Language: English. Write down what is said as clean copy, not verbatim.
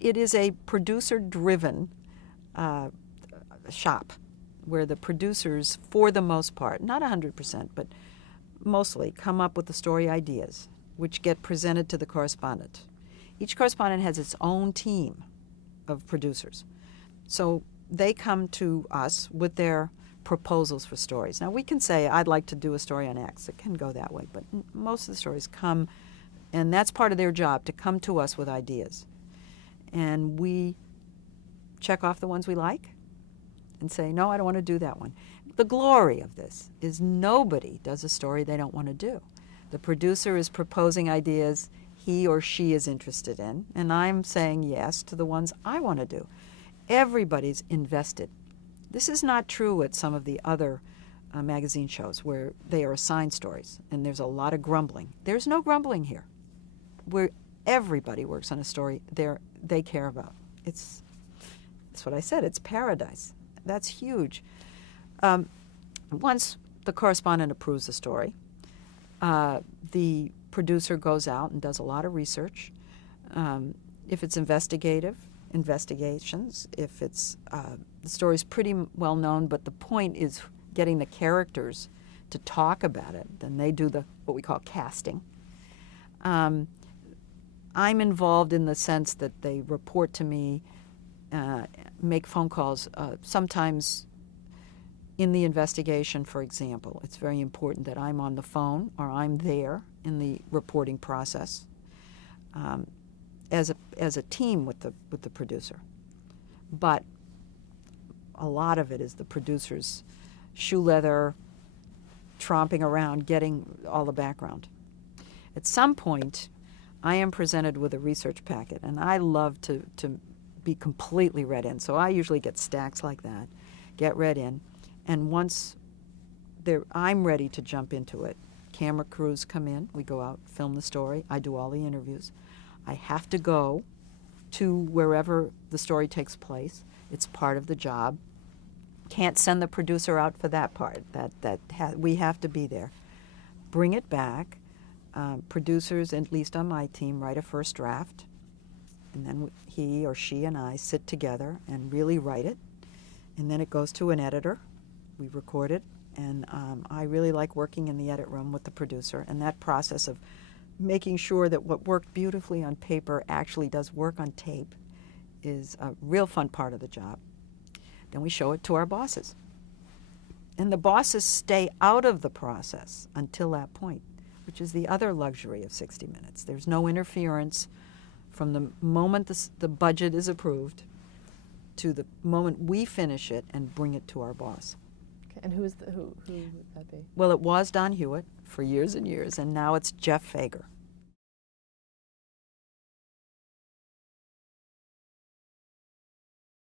It is a producer-driven shop where the producers, for the most part, not 100%, but mostly, come up with the story ideas, which get presented to the correspondent. Each correspondent has its own team of producers. So they come to us with their proposals for stories. Now, we can say, I'd like to do a story on X. It can go that way, but most of the stories come, and that's part of their job, to come to us with ideas. And we check off the ones we like and say, no, I don't want to do that one. The glory of this is nobody does a story they don't want to do. The producer is proposing ideas he or she is interested in, and I'm saying yes to the ones I want to do. Everybody's invested. This is not true at some of the other magazine shows where they are assigned stories and there's a lot of grumbling. There's no grumbling here. Where everybody works on a story they care about. That's what I said, it's paradise. That's huge. Once the correspondent approves the story, the producer goes out and does a lot of research. If it's investigations. If it's the story's pretty well known, but the point is getting the characters to talk about it, then they do what we call casting. I'm involved in the sense that they report to me, make phone calls. Sometimes in the investigation, for example, it's very important that I'm on the phone or I'm there in the reporting process as a team with the producer. But a lot of it is the producer's shoe leather, tromping around, getting all the background. At some point, I am presented with a research packet, and I love to be completely read in. So I usually get stacks like that, get read in, and once I'm ready to jump into it, camera crews come in, we go out, film the story, I do all the interviews. I have to go to wherever the story takes place. It's part of the job. Can't send the producer out for that part. We have to be there. Bring it back. Producers, at least on my team, write a first draft, and then he or she and I sit together and really write it, and then it goes to an editor. We record it, and I really like working in the edit room with the producer, and that process of making sure that what worked beautifully on paper actually does work on tape is a real fun part of the job. Then we show it to our bosses. And the bosses stay out of the process until that point, which is the other luxury of 60 Minutes. There's no interference from the moment the budget is approved to the moment we finish it and bring it to our boss. Okay. And who would that be? Well, it was Don Hewitt for years and years, and now it's Jeff Fager.